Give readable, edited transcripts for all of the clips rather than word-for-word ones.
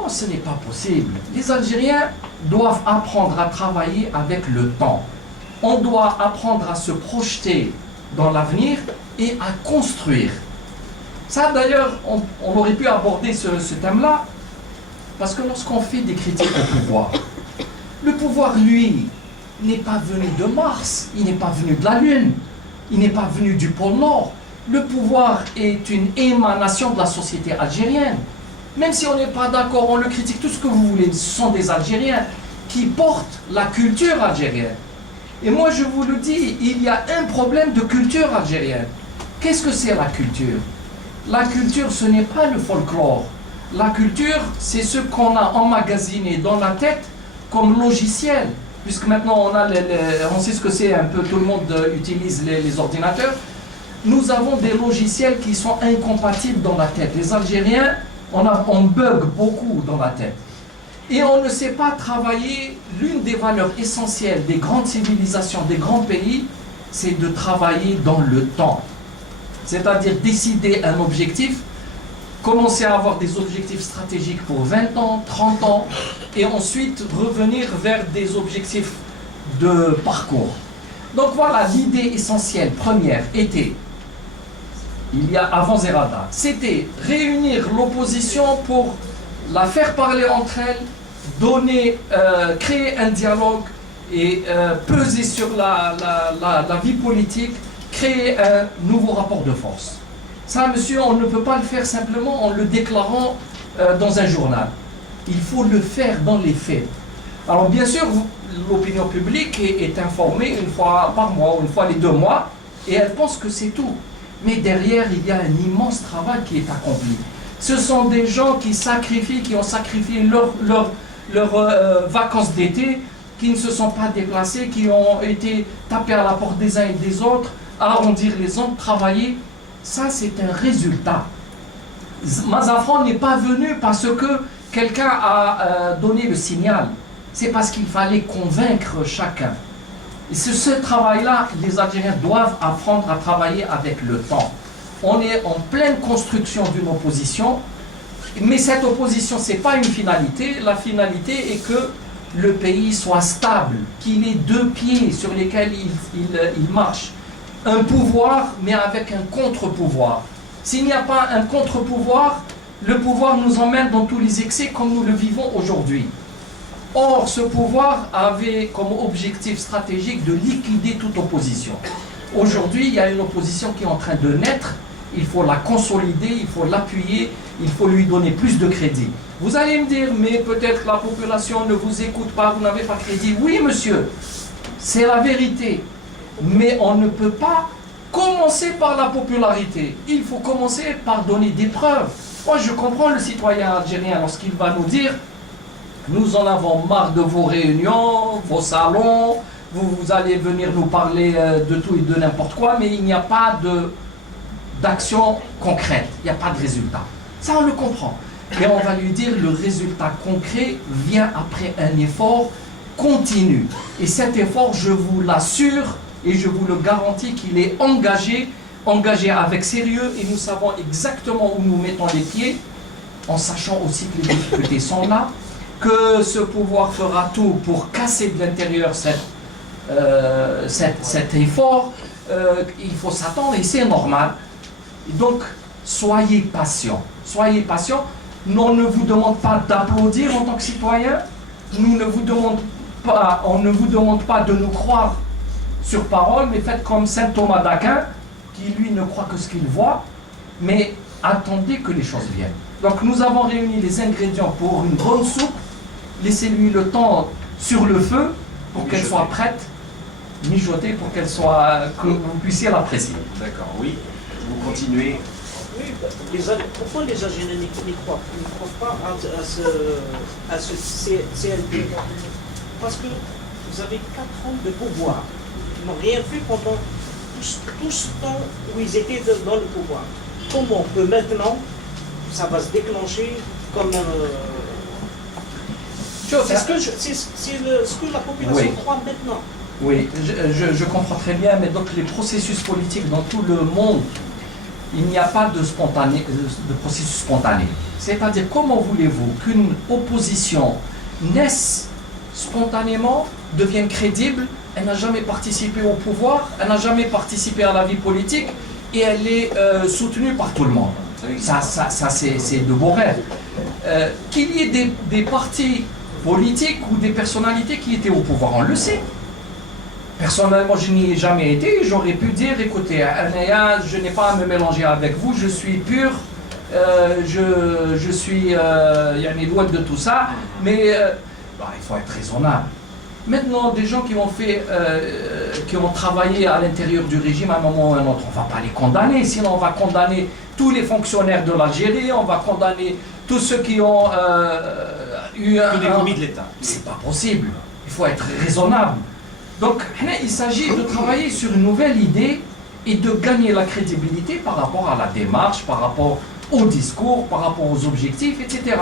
Oh, ce n'est pas possible. Les Algériens doivent apprendre à travailler avec le temps. On doit apprendre à se projeter dans l'avenir et à construire. Ça, d'ailleurs, on aurait pu aborder ce thème-là, parce que lorsqu'on fait des critiques au pouvoir, le pouvoir, lui, n'est pas venu de Mars, il n'est pas venu de la Lune, il n'est pas venu du pôle Nord. Le pouvoir est une émanation de la société algérienne. Même si on n'est pas d'accord, on le critique, tout ce que vous voulez, ce sont des Algériens qui portent la culture algérienne. Et moi, je vous le dis, il y a un problème de culture algérienne. Qu'est-ce que c'est la culture? La culture, ce n'est pas le folklore. La culture, c'est ce qu'on a emmagasiné dans la tête comme logiciel. Puisque maintenant, on sait ce que c'est un peu, tout le monde utilise les ordinateurs. Nous avons des logiciels qui sont incompatibles dans la tête. Les Algériens, on bug beaucoup dans la tête. Et on ne sait pas travailler. L'une des valeurs essentielles des grandes civilisations, des grands pays, c'est de travailler dans le temps. C'est-à-dire décider un objectif, commencer à avoir des objectifs stratégiques pour 20 ans, 30 ans, et ensuite revenir vers des objectifs de parcours. Donc voilà, l'idée essentielle, première, était, avant Zerada, c'était réunir l'opposition pour la faire parler entre elles, créer un dialogue et peser sur la vie politique, créer un nouveau rapport de force. Ça, monsieur, on ne peut pas le faire simplement en le déclarant dans un journal. Il faut le faire dans les faits. Alors bien sûr, l'opinion publique est informée une fois par mois ou une fois les 2 mois, et elle pense que c'est tout. Mais derrière, il y a un immense travail qui est accompli. Ce sont des gens qui sacrifient, qui ont sacrifié leurs vacances d'été, qui ne se sont pas déplacés, qui ont été tapés à la porte des uns et des autres, arrondir les ongles, travailler. Ça, c'est un résultat. Mazafran n'est pas venu parce que quelqu'un a donné le signal. C'est parce qu'il fallait convaincre chacun. Et ce travail-là, les Algériens doivent apprendre à travailler avec le temps. On est en pleine construction d'une opposition, mais cette opposition, ce n'est pas une finalité. La finalité est que le pays soit stable, qu'il ait 2 pieds sur lesquels il marche. Un pouvoir, mais avec un contre-pouvoir. S'il n'y a pas un contre-pouvoir, le pouvoir nous emmène dans tous les excès comme nous le vivons aujourd'hui. Or, ce pouvoir avait comme objectif stratégique de liquider toute opposition. Aujourd'hui, il y a une opposition qui est en train de naître. Il faut la consolider, il faut l'appuyer, il faut lui donner plus de crédit. Vous allez me dire, mais peut-être la population ne vous écoute pas, vous n'avez pas crédit. Oui, monsieur, c'est la vérité. Mais on ne peut pas commencer par la popularité. Il faut commencer par donner des preuves. Moi, je comprends le citoyen algérien lorsqu'il va nous dire « Nous en avons marre de vos réunions, vos salons, vous allez venir nous parler de tout et de n'importe quoi, mais il n'y a pas d'action concrète, il n'y a pas de résultat. » Ça, on le comprend. Mais on va lui dire le résultat concret vient après un effort continu. Et cet effort, je vous l'assure, et je vous le garantis qu'il est engagé avec sérieux, et nous savons exactement où nous mettons les pieds, en sachant aussi que les difficultés sont là, que ce pouvoir fera tout pour casser de l'intérieur cet effort. Il faut s'attendre, et c'est normal. Donc, soyez patients. Soyez patients. On ne vous demande pas d'applaudir en tant que citoyen. On ne vous demande pas de nous croire sur parole, mais faites comme saint Thomas d'Aquin, qui lui ne croit que ce qu'il voit, mais attendez que les choses viennent. Donc nous avons réuni les ingrédients pour une bonne soupe, laissez-lui le temps sur le feu pour qu'elle soit prête, mijoter pour que vous puissiez l'apprécier. D'accord, oui. Vous continuez. Oui, pourquoi les Algériens n'y croient pas à ce CLP? Parce que vous avez 4 ans de pouvoir. Ils n'ont rien fait pendant tout ce temps où ils étaient dans le pouvoir. Comment que maintenant, ça va se déclencher comme... C'est ce que la population croit maintenant. Oui, je comprends très bien, mais donc les processus politiques dans tout le monde il n'y a pas de processus spontané. C'est-à-dire, comment voulez-vous qu'une opposition naisse spontanément, devienne crédible? Elle n'a jamais participé au pouvoir, elle n'a jamais participé à la vie politique et elle est soutenue par tout le monde. Ça c'est de beaux rêves. Qu'il y ait des partis politiques ou des personnalités qui étaient au pouvoir, on le sait. Personnellement, je n'y ai jamais été. J'aurais pu dire, écoutez, je n'ai pas à me mélanger avec vous, je suis pur, je suis loin de tout ça, mais il faut être raisonnable. Maintenant, des gens qui ont travaillé à l'intérieur du régime à un moment ou à un autre, on ne va pas les condamner, sinon on va condamner tous les fonctionnaires de l'Algérie, on va condamner tous ceux qui ont eu des commis de l'État. C'est pas possible, il faut être raisonnable. Donc, il s'agit de travailler sur une nouvelle idée et de gagner la crédibilité par rapport à la démarche, par rapport au discours, par rapport aux objectifs, etc.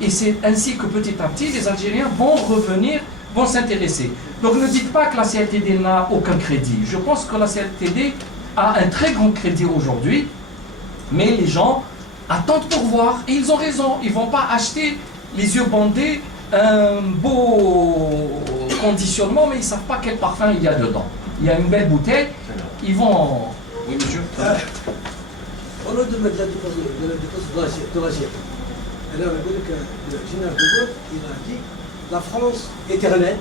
Et c'est ainsi que petit à petit, les Algériens vont revenir, vont s'intéresser. Donc ne dites pas que la CLTD n'a aucun crédit. Je pense que la CLTD a un très grand crédit aujourd'hui, mais les gens attendent pour voir, et ils ont raison. Ils ne vont pas acheter les yeux bandés un beau conditionnement, mais ils ne savent pas quel parfum il y a dedans. Il y a une belle bouteille, ils vont... Oui, monsieur. Au nom de la défense de l'Algérie, alors, le général de Gaulle, il a dit la France éternelle,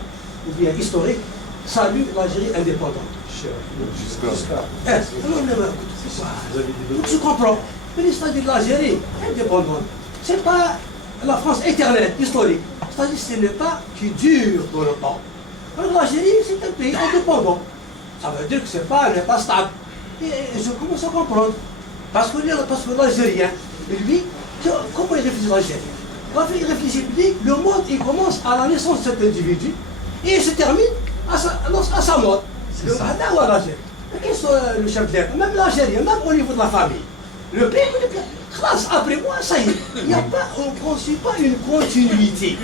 ou bien historique, salue l'Algérie indépendante. Tu comprends? Mais l'histoire de l'Algérie indépendante, c'est pas la France éternelle, historique. C'est-à-dire que ce n'est pas qui dure dans le temps. L'Algérie, c'est un pays indépendant. Ça veut dire que ce n'est pas stable. Et je commence à comprendre. Parce que l'Algérien, lui, comment il réfléchit l'Algérie? Il réfléchit, le monde, il commence à la naissance de cet individu et il se termine à sa mort. Mais quel soit le chef d'État, même l'Algérien, même au niveau de la famille, le pays, après moi, ça y est, on ne construit pas une continuité.